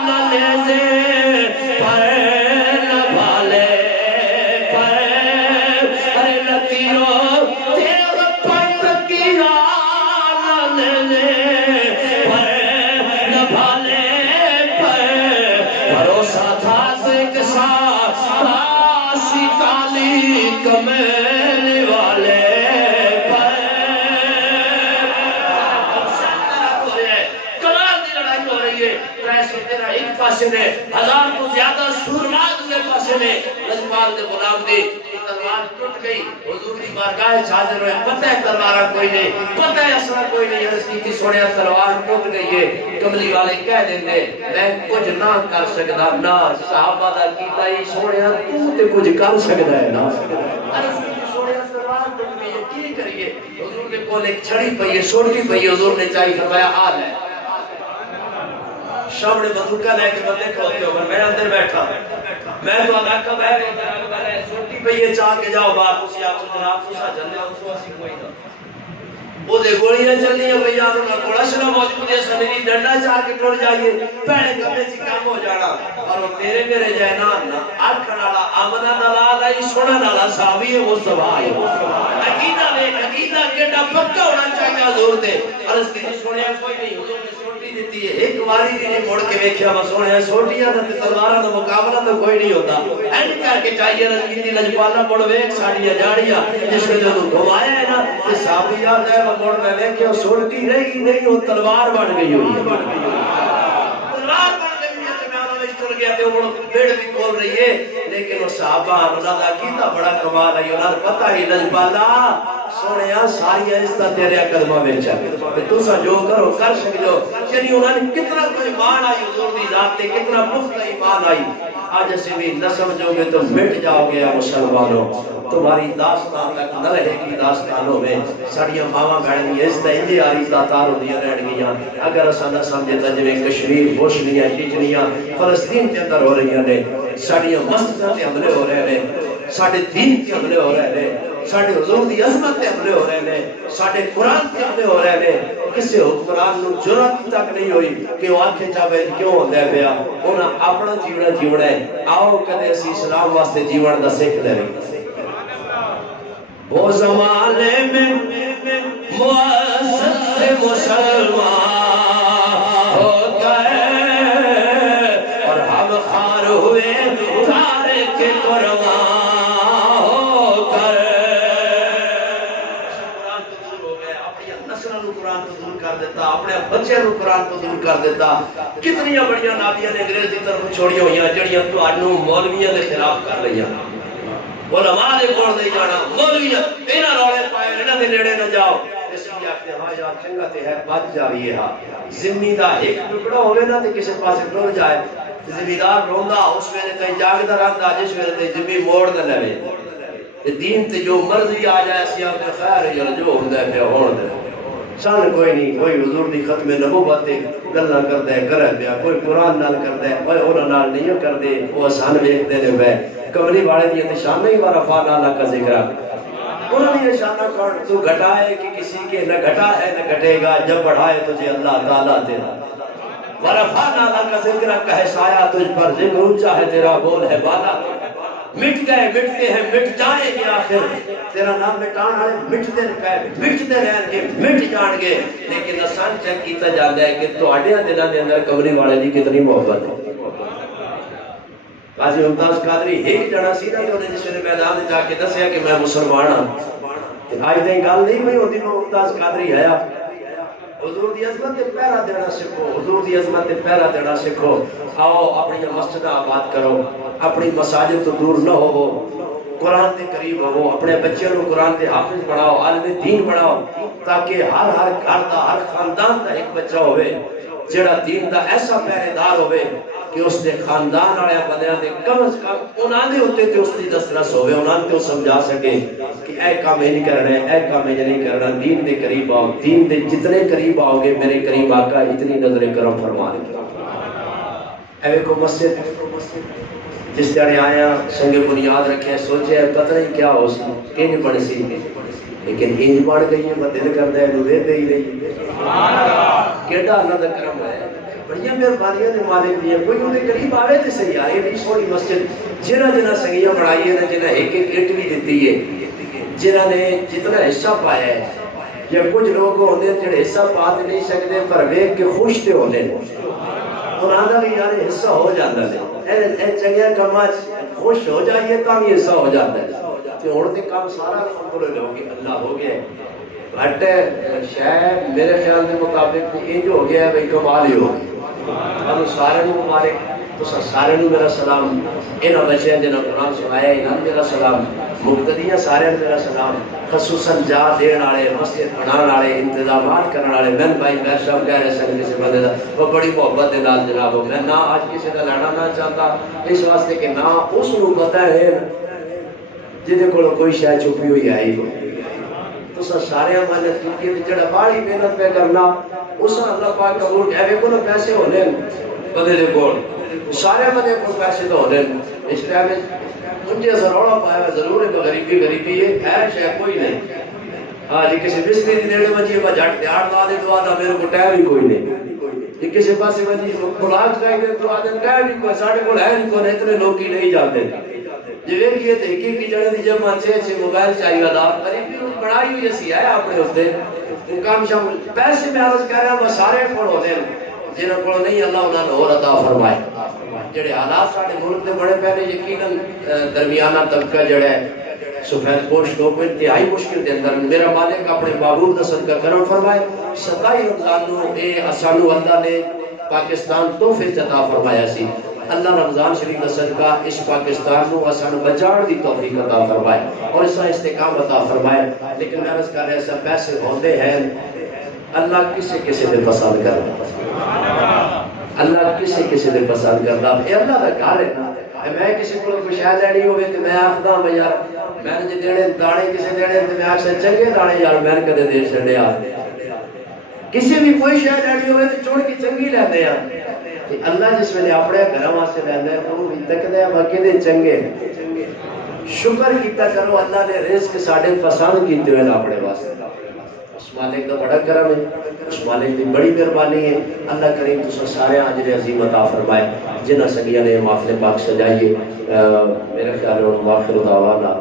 نہ لے دے پر نہ بھالے پر ارے تیرو تیز پر تکیا نہ لے دے پر نہ بھالے بھروسہ تھا ایک ساتھ آسی کالی کمیل والے پر کلار دی لڑائی ہو رہی ہے ایسے تیرا ایک پاسے نے ہزار کو زیادہ سورماد کے پاسے نے لجپال دے غلام دی تلوار ٹوٹ گئی حضور دی بارگاہ حاضر ہوئے پتہ ہے تلوار کوئی نہیں پتہ ہے اسرا کوئی نہیں عرض کی سونے تلوار ٹوٹ گئی ہے کملی والے کہہ دیں گے میں کچھ نہ کر سکتا نہ صحابہ دا کیتا ہی سونے تو تے کچھ کر سکتا ہے نا عرض کی سونے تلوار ٹوٹ گئی ہے کی کریے حضور کے کول ایک چھڑی پئی ہے چھوٹی پئی ہے حضور نے چاہیے فرمایا حال ہے سامنے بندوقہ لے کے بندے کھوتے ہو میں اندر بیٹھا میں تو آگا کب ہے چھوٹی پہ یہ چاہ کے جاؤ بات اسی آپ کو جناب تو سا جلنے ہوں تو اسی کوئی نہ وہ دے گوڑیاں چلنی ہیں بھئی آنوں نہ کوڑا شنا موجود ہے سمیری ڈنڈا چاہ کے ٹوڑ جائیے پہلے کبھے چی کام ہو جانا اور وہ تیرے میرے جائے نا آکھا نالا آمنہ نالا آلائی سونا نالا صحابی ہے مصطفیٰ آئی عقیدہ میں عقیدہ کیٹا پکا ہونا چاہیے حضور دے عرض کی سونے کوئی نہیں حضور نے سوٹی دیتی ہے ایک واری دی نے موڑ کے ویکھیا میں سونے سوٹیاں تے تلواراں دا مقابلہ تو کوئی نہیں ہوتا اینڈ کر کے چاہیے عرض کی لجپالا موڑ ویکھ ساڑیاں جاڑیاں جس نے جو گھمایا ہے نا کہ صحابی یاد ہے موڑ میں ویکھیا سوٹی رہی نہیں وہ تلوار بن گئی ہوئی ہے تلوار بن گئی ہے تے میں انہوں نے چل گیا تے وہ پیڑ بھی کھول رہی ہے لیکن وہ صحابہ انہوں نے کیتا بڑا کمال ہے انہوں نے پتہ ہی لجپالا سوڑیا ساری عزتہ تیرے قدمہ میں چاہے تو سا جو کرو کر سکتے یعنی انہوں نے کتنا کوئی مان آئی حضور دی ذات تے کتنا مفت ایمان آئی آج اسے بھی نہ سمجھو گے تو مٹ جاؤ گے مسلمانوں تمہاری داستان تک نہ رہے گی داستانوں میں ساڑیاں ماما بہن کی عزتہ اندے آری تاتار ہو دیا رہن گیاں اگر اسا نہ سمجھتا جو کشمیر بوشنیاں چچنیاں فلسطین کے اندر ہو رہی ہیں ساڑیاں مسجدوں کے حملے ہو رہے ہیں ساڑھے دین کے حملے ہو رہے ہیں ساڑھے حضور دی عظمت کے حملے ہو رہے ہیں ساڑھے قرآن کے حملے ہو رہے ہیں کسی حکمران نو جرات تک نہیں ہوئی کہ وہ آنکھیں چاہے کیوں ہوندے پیا انہاں اپنا جیونا ہے آؤ کدے اسی اسلام واسطے جیون دا سیکھ لے رہی وہ زمانے میں معزز مسلمان ہو گئے اور ہم خار ہوئے تارک قربان ہو کر قرآن تو دور کر دیتا اپنے بچے نو قرآن تو دور کر دیتا کتنی بڑیاں نابیاں نے انگریز کی طرف چھوڑی ہوئی ہیں جڑیاں تو آنو مولویاں دے خلاف کر رہی ہیں علماء دے کول نہیں جانا مولویاں انہاں رولے پائے انہاں دے نیڑے نہ جاؤ اس لیے آختے ہاں یار چنگا تے ہے بچ جاوی ہے ہاں زمین دا ایک ٹکڑا ہوئے نا تے کسی پاسے ٹر جائے زمیندار روندا اس ویلے کہیں جاگدا رہندا جس ویلے تے زمین موڑ نہ لوے دین تے جو مرضی آ جائے سی آپ دے خیر یا جو ہوندا ہے پیا ہون دے سان کوئی نہیں کوئی حضور دی ختم نبوت تے گلاں کردا ہے کرے پیا کوئی قرآن نال کردا ہے اوے انہاں نال نہیں کردے او آسان ویکھدے نے وے کملی والے دی تے شان نہیں ورا فانا کا ذکر انہوں نے شانہ کون تو گھٹائے کہ کسی کے نہ گھٹا ہے نہ گھٹے گا جب بڑھائے تجھے اللہ تعالیٰ تیرا ورفعنا لک ذکرک ہے سایہ تجھ پر ذکر اونچا ہے تیرا بول ہے بالا مٹ گئے مٹتے ہیں مٹ جائیں گے آخر تیرا نام مٹان ہے مٹتے رہن گے مٹ جان گے لیکن آسان چیک کیتا جاتا ہے کہ تو آڈیاں دنوں کے اندر کمری والے دی کتنی محبت ہے قاضی ممتاز قادری ایک جڑا سی نا جو نے جس نے میدان جا کے دسیا کہ میں مسلمان ہوں آج تک گل نہیں ہوئی ہوتی ممتاز قادری آیا حضور دی عظمت تے پہرا دینا سکھو، حضور دی عظمت تے پہرا دینا سکھو. آؤ اپنی مسجد آباد کرو، اپنی مساجد تو دور نہ ہوو، قرآن کے قریب ہو، اپنے بچوں کو قرآن کے حافظ بناؤ، عالم دین بناؤ، تاکہ ہر گھر دا ہر خاندان دا ایک بچہ ہوئے جڑا دین دا ایسا پہرے دار ہوئے کہ اس دے خاندان والے بندیاں دے کم از کم انہاں دے اوتے تے اس دی دسترس ہوئے، انہاں تے سمجھا سکے کہ اے کام نہیں کرنا ہے، اے کام نہیں کرنا. دین دے قریب آؤ، دین دے جتنے قریب آؤ گے میرے قریب آقا اتنی نظر کرم فرما دے. اے کو مسجد جس جانے آیا سنگ بنیاد رکھے سوچے پتہ نہیں کیا ہو سی کہ نہیں بن سی، لیکن یہ بڑھ گئی ہے. میں دل کرتا ہے نوے دے ہی رہی کیڑا اللہ کا کرم ہے، بڑی مہربانیاں نے مالک دی. کوئی انہیں قریب آوے تے صحیح آئے بھی سونی مسجد جنہ جنہ سنگیاں بڑھائی ہے، جنہ ایک ایک اٹ بھی دیتی ہے، جنہ نے جتنا حصہ پایا ہے. یا کچھ لوگ ہوتے ہیں جڑے حصہ پا نہیں سکتے پر ویکھ کے خوش تے ہوندے نے، انہاں دا بھی یار حصہ ہو جاتا ہے. اے چنگے کاماں خوش ہو جائیے تو بھی حصہ ہو جاتا ہے. تے ہن تے کام سارا الحمدللہ ہو گیا، اللہ ہو گیا. بٹ شاید میرے خیال کے مطابق انج ہو گیا ہے بھئی کمال ہی ہو گئی. ہم سارے مبارک، تو سارے میرا سلام. انہاں بچیاں جنہاں قرآن سنایا انہاں میرا سلام. مقتدیاں سارے میرا سلام. خصوصاً جا دین والے، مسجد بنانے والے، انتظامات کرنے والے. میں بھائی میں صاحب کہہ رہے سن کسی بندے دا وہ بڑی محبت دے نال جناب میں نہ آج کسی کا لینا نہ چاہتا اس واسطے کہ نہ اس کو پتہ ہے جہدے کول کوئی شے چھپی ہوئی آئی ہو. تو سارے محنت کی جڑا بڑی محنت پہ کرنا اس اللہ پاک قبول ہے. ویکھو نا پیسے ہونے بندے دے کول، سارے بندے کول پیسے تو ہونے. اس ٹائم مجھے روڑا پایا ضرور ہے غریبی غریبی ہے شاید کوئی نہیں. ہاں جی کسی مستری دی نیڑے وجی میں جھٹ دیاڑ لا دے دعا دا میرے کو ٹائم ہی کوئی نہیں. جی کسی پاسے وجی بلاک چاہیے دے دعا دے ٹائم ہی کوئی ساڑھے کول ہے نہیں کوئی اتنے لوگ ہی نہیں جاتے. جی ویکھیے تے ایک ایک جڑے دی جمع 6 موبائل چاہیے دا غریبی نوں بڑائی ہوئی اسی ہے اپنے اس دے کام شام. پیسے میں عرض کر رہا ہوں سارے کول ہوندے جنہاں کول نہیں اللہ انہاں نوں اور عطا فرمائے. جڑے حالات ساڈے ملک دے بڑے پہلے یقیناً درمیانہ طبقہ جڑا ہے سفید پوش لوگ انتہائی مشکل دے اندر میرا مالک اپنے معبود کا صدقہ کرم فرمائے. 27 رمضان نوں اے اسانو اللہ نے پاکستان تحفے عطا فرمایا سی. اللہ رمضان شریف کا صدقہ اس پاکستان نوں اسانو بچاؤ دی توفیق عطا فرمائے اور اس کا استحکام عطا فرمائے. لیکن میں عرض کر رہا ایسا پیسے ہوندے ہیں اللہ کسی کسی دے پسند کرتا، اللہ کسی کسی دے پسند کرتا. اے اللہ دا گھر ہے نا. میں کسی کو کوئی شے لینی ہوے تے میں آکھدا میں یار میں نے دینے دانے کسی دینے تے میں آکھدا چنگے دانے یار میں کدے دے چھڈیا. کسی بھی کوئی شے لینی ہوے تے چن کے چنگی لیندے آ. کہ اللہ جس ویلے اپنے گھر واسطے لیندے او بھی تکدے آ باقی دے چنگے. شکر کیتا کرو اللہ نے رزق ساڈے پسند کیتے ہوئے اپنے واسطے. اس مالک کا بڑا کرم ہے، اس مالک کی بڑی مہربانی ہے. اللہ کریم تو سارے اجر عظیم عطا فرمائے. جنہ سنگیاں نے محفل پاک سجائیے میرے خیال میں آخر دعوانا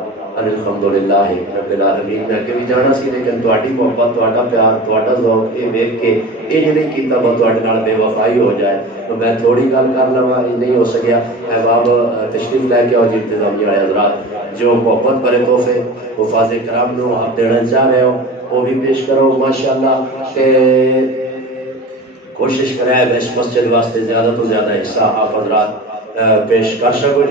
الحمدللہ رب العالمین. میں کہ بھی جانا سی لیکن تہاڈی محبت تہاڈا پیار تہاڈا ذوق یہ ویکھ کے یہ نہیں کیتا بس تہاڈے نال بے وفائی ہو جائے. تو میں تھوڑی گل کر لواں نہیں ہو سکیا. احباب تشریف لے کے آؤ جی انتظامیہ والے حضرات جو محبت بھرے تحفے حفاظ کرام نو آپ دینا چاہ رہے ہو وہ بھی پیش کرو ماشاءاللہ. کہ کوشش کریں اس مسجد واسطے زیادہ تو زیادہ حصہ آپ حضرات پیش کر سکو.